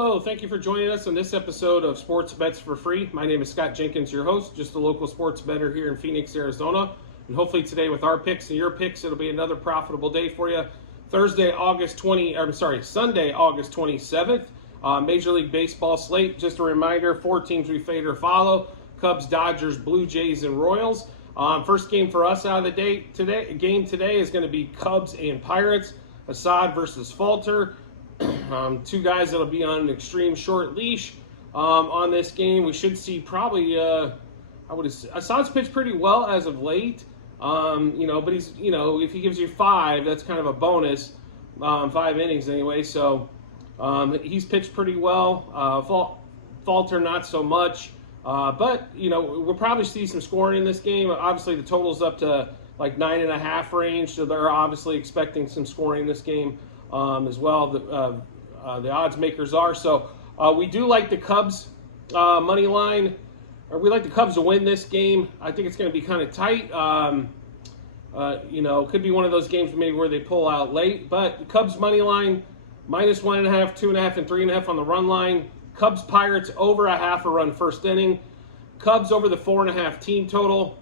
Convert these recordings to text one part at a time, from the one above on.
Hello, thank you for joining us on this episode of Sports Bets for Free. My name is Scott Jenkins, your host, just a local sports bettor here in Phoenix, Arizona. And hopefully today with our picks and your picks, it'll be another profitable day for you. Sunday, August 27th, Major League Baseball slate. Just a reminder, 4 teams we fade or follow: Cubs, Dodgers, Blue Jays, and Royals. First game for us out of the day today is going to be Cubs and Pirates. Assad versus Falter. Two guys that'll be on an extreme short leash on this game. We should see probably, Assad's pitched pretty well as of late. But he's, if he gives you 5, that's kind of a bonus. 5 innings anyway. So he's pitched pretty well. Falter not so much. But we'll probably see some scoring in this game. Obviously, the total's up to like 9.5 range, so they're obviously expecting some scoring in this game as well. The odds makers are. So we do like the Cubs money line, or we like the Cubs to win this game. I think it's going to be kind of tight. Could be one of those games maybe where they pull out late. But the Cubs money line, -1.5, 2.5, and 3.5 on the run line. Cubs Pirates over a half a run first inning. Cubs over the 4.5 team total.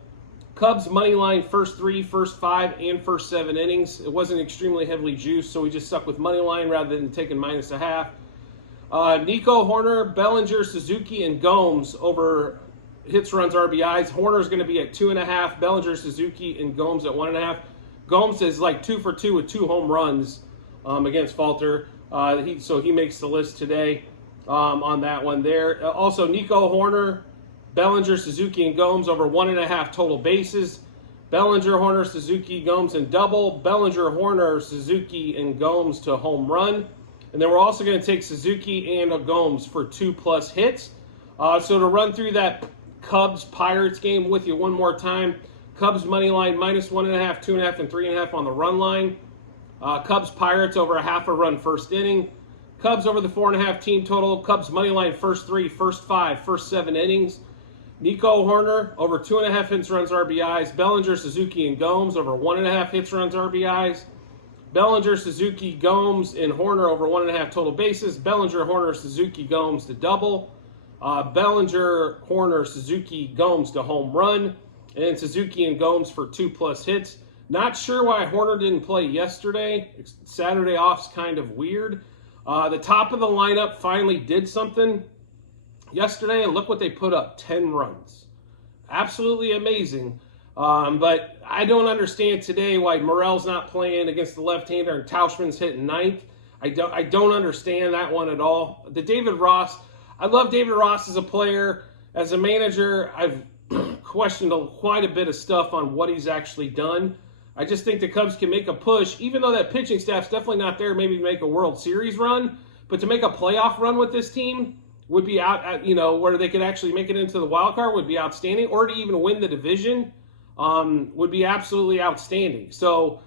Cubs money line first 3, first 5, and first 7 innings. It wasn't extremely heavily juiced, so we just stuck with money line rather than taking -0.5. Nico, Hoerner, Bellinger, Suzuki, and Gomes over hits, runs, RBIs. Hoerner's going to be at 2.5. Bellinger, Suzuki, and Gomes at 1.5. Gomes is like 2 for 2 with 2 home runs against Falter. So he makes the list today on that one there. Also, Nico, Hoerner, Bellinger, Suzuki, and Gomes over 1.5 total bases. Bellinger, Hoerner, Suzuki, Gomes, and double. Bellinger, Hoerner, Suzuki, and Gomes to home run. And then we're also going to take Suzuki and Gomes for 2+ hits. So to run through that Cubs-Pirates game with you one more time: Cubs money line -1.5, 2.5, and 3.5 on the run line. Cubs-Pirates over a half a run first inning. Cubs over the 4.5 team total. Cubs money line first 3, first 5, first 7 innings. Nico, Hoerner over 2.5 hits, runs, RBIs. Bellinger, Suzuki, and Gomes over 1.5 hits, runs, RBIs. Bellinger, Suzuki, Gomes, and Hoerner over 1.5 total bases. Bellinger, Hoerner, Suzuki, Gomes to double. Bellinger, Hoerner, Suzuki, Gomes to home run. And Suzuki and Gomes for 2+ hits. Not sure why Hoerner didn't play yesterday. Saturday off's kind of weird. The top of the lineup finally did something yesterday, and look what they put up: 10 runs. Absolutely amazing. But I don't understand today why Morel's not playing against the left-hander and Tauchman's hitting 9th. I don't understand that one at all. The David Ross, I love David Ross as a player. As a manager, I've questioned quite a bit of stuff on what he's actually done. I just think the Cubs can make a push, even though that pitching staff's definitely not there, maybe to make a World Series run, but to make a playoff run with this team would be where they could actually make it into the wild card would be outstanding, or to even win the division would be absolutely outstanding. So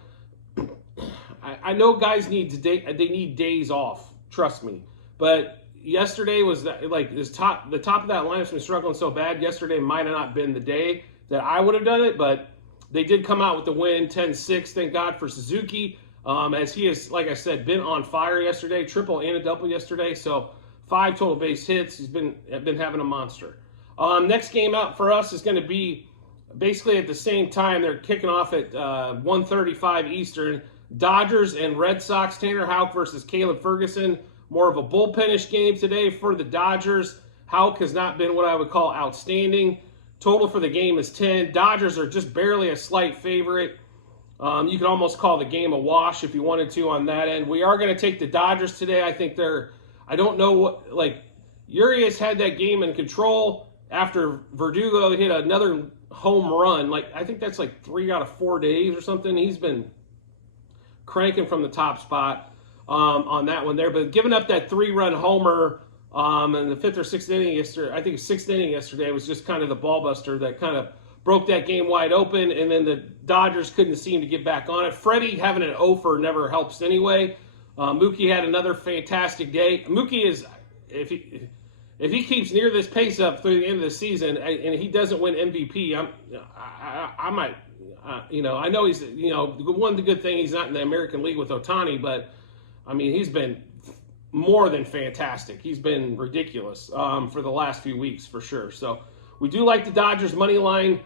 I know guys need days off, trust me. But yesterday was the top of that lineup's been struggling so bad. Yesterday might have not been the day that I would have done it, but they did come out with the win, 10-6. Thank God for Suzuki, as he has, like I said, been on fire yesterday, triple and a double yesterday. So 5 total base hits. He's been having a monster. Next game out for us is going to be basically at the same time. They're kicking off at 1:35 Eastern. Dodgers and Red Sox. Tanner Houck versus Caleb Ferguson. More of a bullpenish game today for the Dodgers. Houck has not been what I would call outstanding. Total for the game is 10. Dodgers are just barely a slight favorite. You could almost call the game a wash if you wanted to on that end. We are going to take the Dodgers today. I think I don't know what, Urias had that game in control after Verdugo hit another home run. I think that's 3 out of 4 days or something. He's been cranking from the top spot on that one there. But giving up that 3-run homer in the 5th or 6th inning yesterday, I think 6th inning yesterday, was just kind of the ball buster that kind of broke that game wide open. And then the Dodgers couldn't seem to get back on it. Freddie having an 0-for never helps anyway. Mookie had another fantastic day. Mookie is, if he keeps near this pace up through the end of the season and he doesn't win MVP, I might, I know he's, one good thing he's not in the American League with Ohtani, but I mean, he's been more than fantastic. He's been ridiculous for the last few weeks for sure. So we do like the Dodgers money line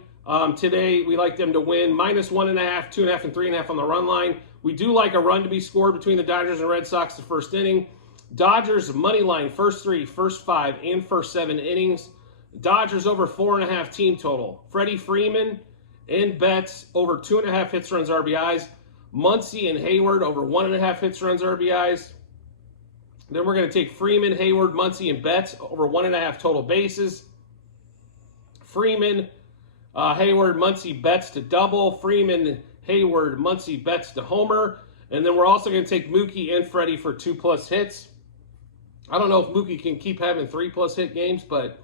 today. We like them to win -1.5, 2.5, and 3.5 on the run line. We do like a run to be scored between the Dodgers and Red Sox the first inning. Dodgers money line, first 3, first 5, and first 7 innings. Dodgers over 4.5 team total. Freddie Freeman and Betts over 2.5 hits, runs, RBIs. Muncy and Hayward over 1.5 hits, runs, RBIs. Then we're going to take Freeman, Hayward, Muncy, and Betts over 1.5 total bases. Freeman, Hayward, Muncy, Betts to double. Freeman, Hayward, Muncy, Betts to homer. And then we're also going to take Mookie and Freddie for 2+ hits. I don't know if Mookie can keep having 3+ hit games, but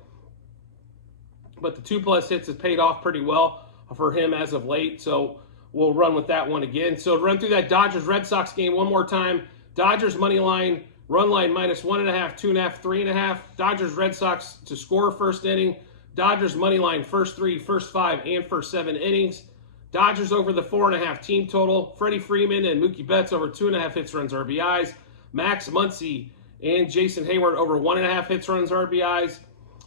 the 2+ hits has paid off pretty well for him as of late. So we'll run with that one again. So to run through that Dodgers-Red Sox game one more time. Dodgers money line, run line -1.5, 2.5, 3.5. Dodgers-Red Sox to score first inning. Dodgers money line, first 3, first 5, and first 7 innings. Dodgers over the 4.5 team total. Freddie Freeman and Mookie Betts over 2.5 hits, runs, RBIs. Max Muncy and Jason Hayward over 1.5 hits, runs, RBIs.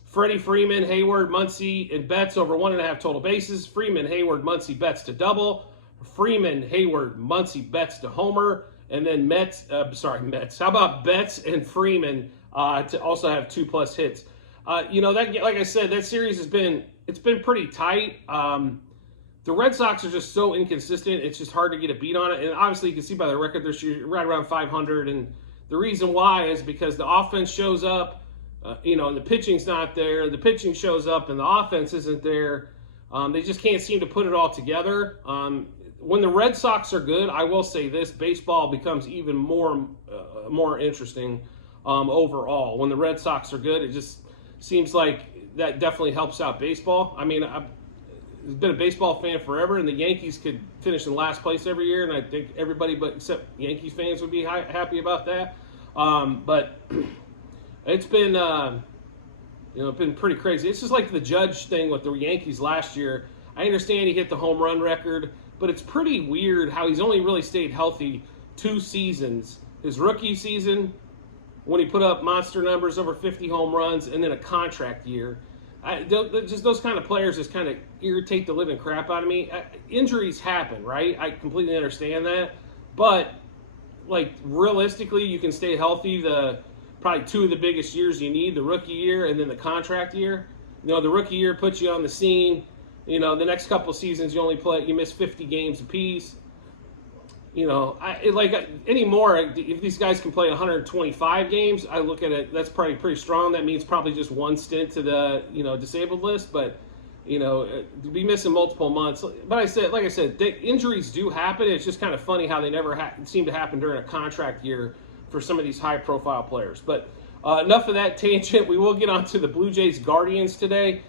Freddie Freeman, Hayward, Muncy, and Betts over 1.5 total bases. Freeman, Hayward, Muncy, Betts to double. Freeman, Hayward, Muncy, Betts to homer. And then Mets. How about Betts and Freeman to also have 2+ hits? That, like I said, that series has been pretty tight. The Red Sox are just so inconsistent. It's just hard to get a beat on it. And obviously, you can see by the record they're right around 500. And the reason why is because the offense shows up. And the pitching's not there. The pitching shows up and the offense isn't there. They just can't seem to put it all together. When the Red Sox are good, I will say this, baseball becomes even more interesting overall. When the Red Sox are good, it just seems like that definitely helps out baseball. I mean, I've been a baseball fan forever, and the Yankees could finish in last place every year, and I think everybody except Yankees fans would be happy about that. But it's been, been pretty crazy. It's just like the Judge thing with the Yankees last year. I understand he hit the home run record, but it's pretty weird how he's only really stayed healthy 2 seasons. His rookie season, when he put up monster numbers, over 50 home runs, and then a contract year. Just those kind of players just kind of irritate the living crap out of me. Injuries happen, right? I completely understand that. But, realistically, you can stay healthy probably 2 of the biggest years you need, the rookie year and then the contract year. The rookie year puts you on the scene. The next couple of seasons you miss 50 games apiece. Anymore, if these guys can play 125 games, I look at it, that's probably pretty strong. That means probably just 1 stint to the, disabled list, but, to be missing multiple months. But like I said, injuries do happen. It's just kind of funny how they never seem to happen during a contract year for some of these high-profile players. But enough of that tangent. We will get on to the Blue Jays Guardians today.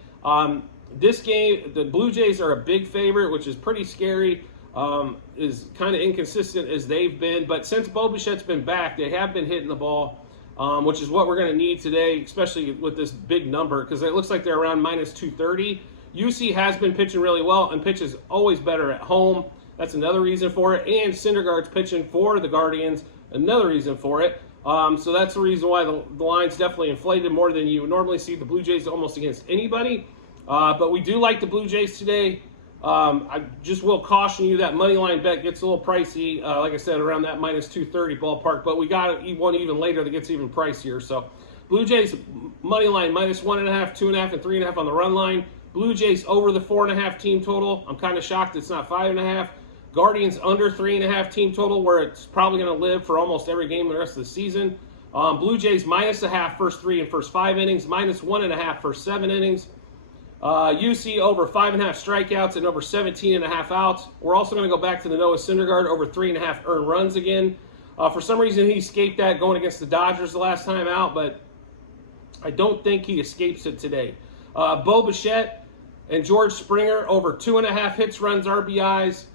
This game, the Blue Jays are a big favorite, which is pretty scary. Is kind of inconsistent as they've been. But since Bo Bichette's been back, they have been hitting the ball, which is what we're going to need today, especially with this big number, because it looks like they're around -230. UC has been pitching really well and pitches always better at home. That's another reason for it. And Syndergaard's pitching for the Guardians, another reason for it. So that's the reason why the line's definitely inflated more than you would normally see the Blue Jays almost against anybody. But we do like the Blue Jays today. I just will caution you that money line bet gets a little pricey. Like I said, around that -230 ballpark. But we got one even later that gets even pricier. So Blue Jays money line -1.5, 2.5, and 3.5 on the run line. Blue Jays over the 4.5 team total. I'm kind of shocked it's not 5.5. Guardians under 3.5 team total, where it's probably going to live for almost every game the rest of the season. Blue Jays -0.5 first 3 and first 5 innings, -1.5 first 7 innings. UC over 5.5 strikeouts and over 17.5 outs. We're also going to go back to the Noah Syndergaard over 3.5 earned runs again. For some reason, he escaped that going against the Dodgers the last time out, but I don't think he escapes it today. Bo Bichette and George Springer over 2.5 hits, runs, RBIs.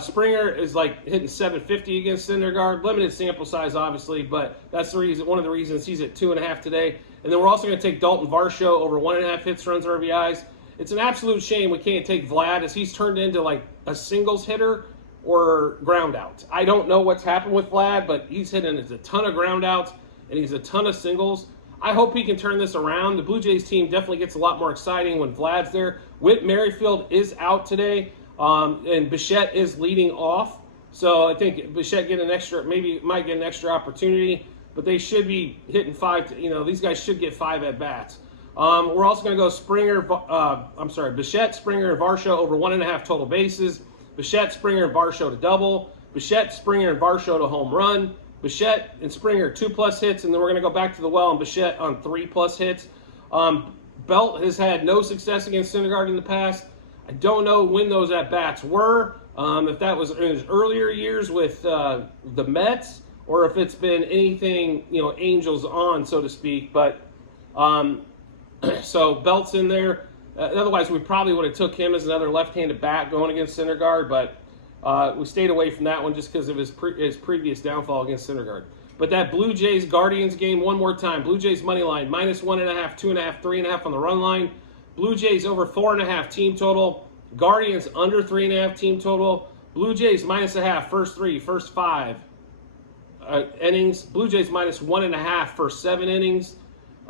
Springer is hitting 750 against Syndergaard. Limited sample size, obviously, but that's the reason. One of the reasons he's at 2.5 today. And then we're also going to take Dalton Varsho over 1.5 hits, runs, RBIs. It's an absolute shame we can't take Vlad, as he's turned into a singles hitter or ground out. I don't know what's happened with Vlad, but he's hitting a ton of ground outs. and he's a ton of singles. I hope he can turn this around. The Blue Jays team definitely gets a lot more exciting when Vlad's there. Whit Merrifield is out today, and Bichette is leading off. So I think Bichette might get an extra opportunity, but they should be hitting these guys should get 5 at bats. We're also going to go Bichette, Springer, and Varsho over 1.5 total bases. Bichette, Springer, and Varsho to double. Bichette, Springer, and Varsho to home run. Bichette and Springer 2+ hits, and then we're going to go back to the well and Bichette on 3+ hits. Belt has had no success against Syndergaard in the past. I don't know when those at bats were. If that was in his earlier years with the Mets, or if it's been anything, Angels on, so to speak. But so Belt's in there. Otherwise, we probably would have took him as another left-handed bat going against Syndergaard, but we stayed away from that one just because of his previous downfall against Syndergaard. But that Blue Jays Guardians game, one more time. Blue Jays money line -1.5, 2.5, 3.5 on the run line. Blue Jays over 4.5 team total. Guardians under 3.5 team total. Blue Jays -0.5 first 5 innings. Blue Jays -1.5 first 7 innings.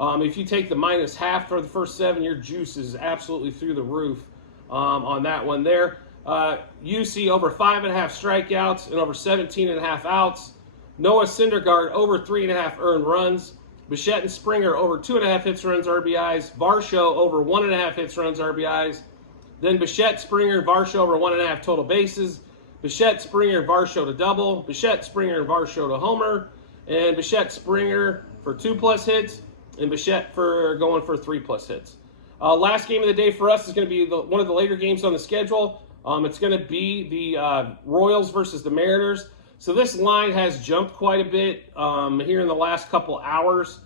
If you take the -0.5 for the first 7, your juice is absolutely through the roof on that one there. UC over 5.5 strikeouts and over 17.5 outs. Noah Syndergaard over 3.5 earned runs. Bichette and Springer over 2.5 hits, runs, RBIs. Varsho over 1.5 hits, runs, RBIs. Then Bichette, Springer, and Varsho over 1.5 total bases. Bichette, Springer, and Varsho to double. Bichette, Springer, and Varsho to homer. And Bichette, Springer for 2+ hits. And Bichette going for 3+ hits. Last game of the day for us is going to be one of the later games on the schedule. It's going to be the Royals versus the Mariners. So this line has jumped quite a bit here in the last couple hours.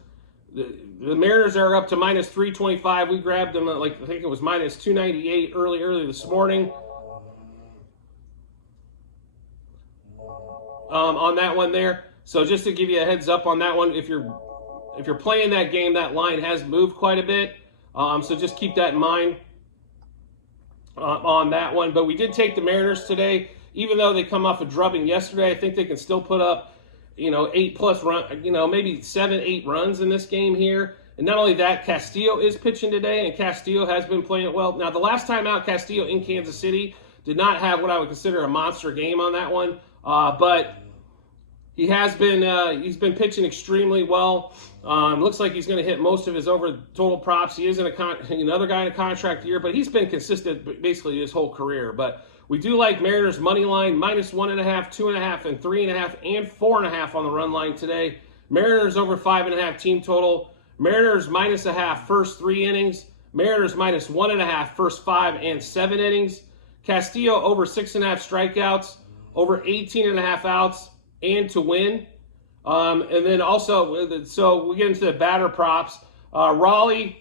The Mariners are up to -325. We grabbed them at I think it was -298 early this morning. On that one there. So just to give you a heads up on that one, if you're playing that game, that line has moved quite a bit. So just keep that in mind on that one. But we did take the Mariners today. Even though they come off a drubbing yesterday, I think they can still put up, 8+ run, maybe 7-8 runs in this game here. And not only that, Castillo is pitching today, and Castillo has been playing it well. Now, the last time out, Castillo in Kansas City did not have what I would consider a monster game on that one, but he has been he's been pitching extremely well. Looks like he's going to hit most of his over total props. He is another guy in a contract year, but he's been consistent basically his whole career. But we do like Mariners money line -1.5, 2.5, and 3.5, and 4.5 on the run line today. Mariners over 5.5 team total. Mariners -0.5 first 3 innings. Mariners -1.5 first 5 and 7 innings. Castillo over 6.5 strikeouts, over 18.5 outs, and to win. And then also, so we get into the batter props. Raleigh,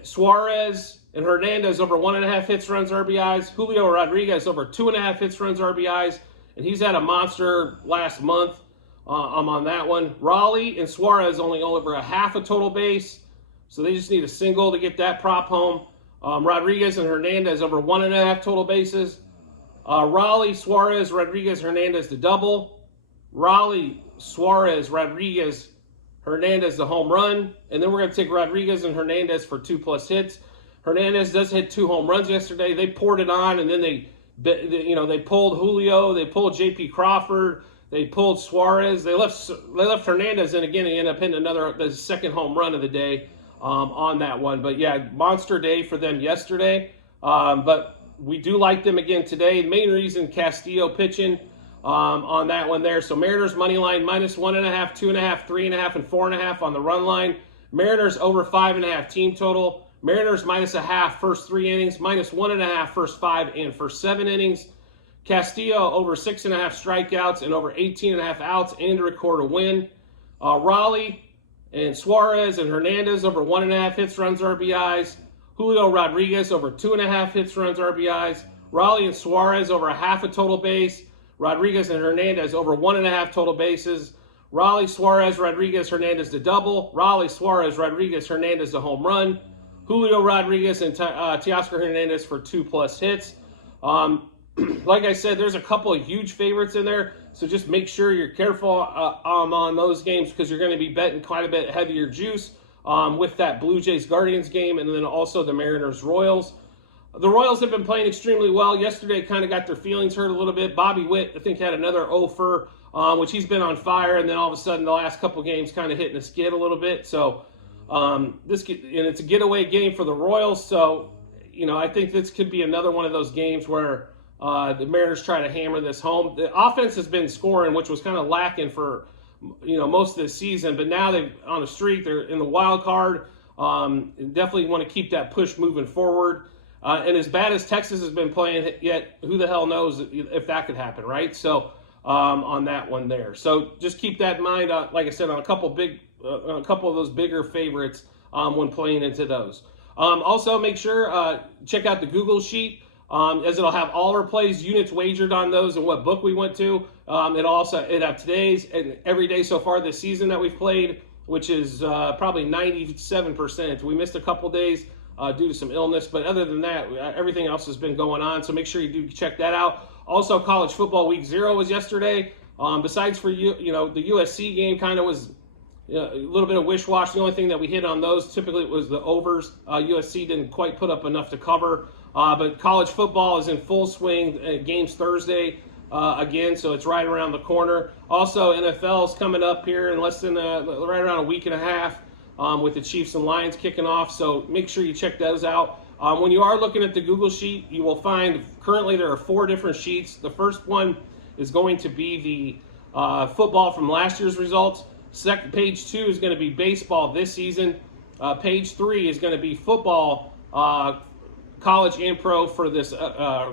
Suarez, and Hernandez over 1.5 hits, runs, RBIs. Julio Rodriguez over 2.5 hits, runs, RBIs. And he's had a monster last month. I'm on that one. Raleigh and Suarez only over 1/2 a total base. So they just need a single to get that prop home. Rodriguez and Hernandez over 1.5 total bases. Raleigh, Suarez, Rodriguez, Hernandez to double. Raleigh, Suarez, Rodriguez, Hernandez the home run. And then we're going to take Rodriguez and Hernandez for 2+ hits. Hernandez does hit 2 home runs yesterday. They poured it on, and then they pulled Julio. They pulled J.P. Crawford. They pulled Suarez. They left Hernandez in again. He ended up hitting the second home run of the day on that one. But yeah, monster day for them yesterday. But we do like them again today. The main reason Castillo pitching on that one there. So Mariners money line -1.5, 2.5, 3.5, and 4.5 on the run line. Mariners over 5.5 team total. Mariners -0.5 first 3 innings, -1.5 first 5 and first 7 innings. Castillo over 6.5 strikeouts and over 18.5 outs and to record a win. Raleigh and Suarez and Hernandez over 1.5 hits, runs, RBIs. Julio Rodriguez over 2.5 hits, runs, RBIs. Raleigh and Suarez over 1/2 a total base. Rodriguez and Hernandez over 1.5 total bases. Raleigh, Suarez, Rodriguez, Hernandez to double. Raleigh, Suarez, Rodriguez, Hernandez to home run. Julio Rodriguez and Teoscar Hernandez for 2+ hits. Like I said, there's a couple of huge favorites in there, so just make sure you're careful on those games because you're going to be betting quite a bit heavier juice with that Blue Jays Guardians game, and then also the Mariners Royals. The Royals have been playing extremely well. Yesterday kind of got their feelings hurt a little bit. Bobby Witt, I think, had another 0-for, which he's been on fire, and then all of a sudden the last couple games kind of hitting a skid a little bit. So and it's a getaway game for the Royals. So, I think this could be another one of those games where the Mariners try to hammer this home. The offense has been scoring, which was kind of lacking for most of the season, but now they're on a streak. They're in the wild card. Definitely want to keep that push moving forward. And as bad as Texas has been playing, yet who the hell knows if that could happen, right? So on that one there. So just keep that in mind. Like I said, on a couple of those bigger favorites when playing into those. Also, make sure check out the Google sheet. As it'll have all our plays, units wagered on those, and what book we went to. It have today's and every day so far this season that we've played, which is probably 97%. We missed a couple days due to some illness, but other than that, everything else has been going on. So make sure you do check that out. Also, college football week 0 was yesterday. Besides for the USC game, kind of was a little bit of wish-wash. The only thing that we hit on those typically was the overs. USC didn't quite put up enough to cover. But college football is in full swing. Games Thursday again, so it's right around the corner. Also, NFL is coming up here in less than right around a week and a half with the Chiefs and Lions kicking off. So make sure you check those out. When you are looking at the Google sheet, you will find currently there are 4 different sheets. The first one is going to be the football from last year's results. Page 2 is going to be baseball this season. Page 3 is going to be football. College and pro for this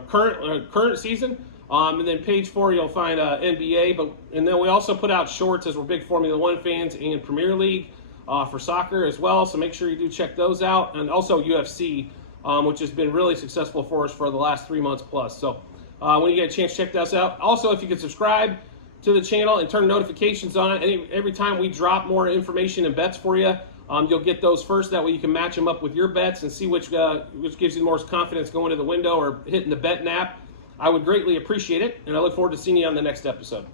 current season, and then page 4 you'll find NBA. And then we also put out shorts as we're big Formula One fans and Premier League for soccer as well. So make sure you do check those out, and also UFC, which has been really successful for us for the last 3 months plus. So when you get a chance, check those out. Also, if you could subscribe to the channel and turn notifications on every time we drop more information and bets for you. You'll get those first. That way you can match them up with your bets and see which gives you the most confidence going to the window or hitting the betting app. I would greatly appreciate it, and I look forward to seeing you on the next episode.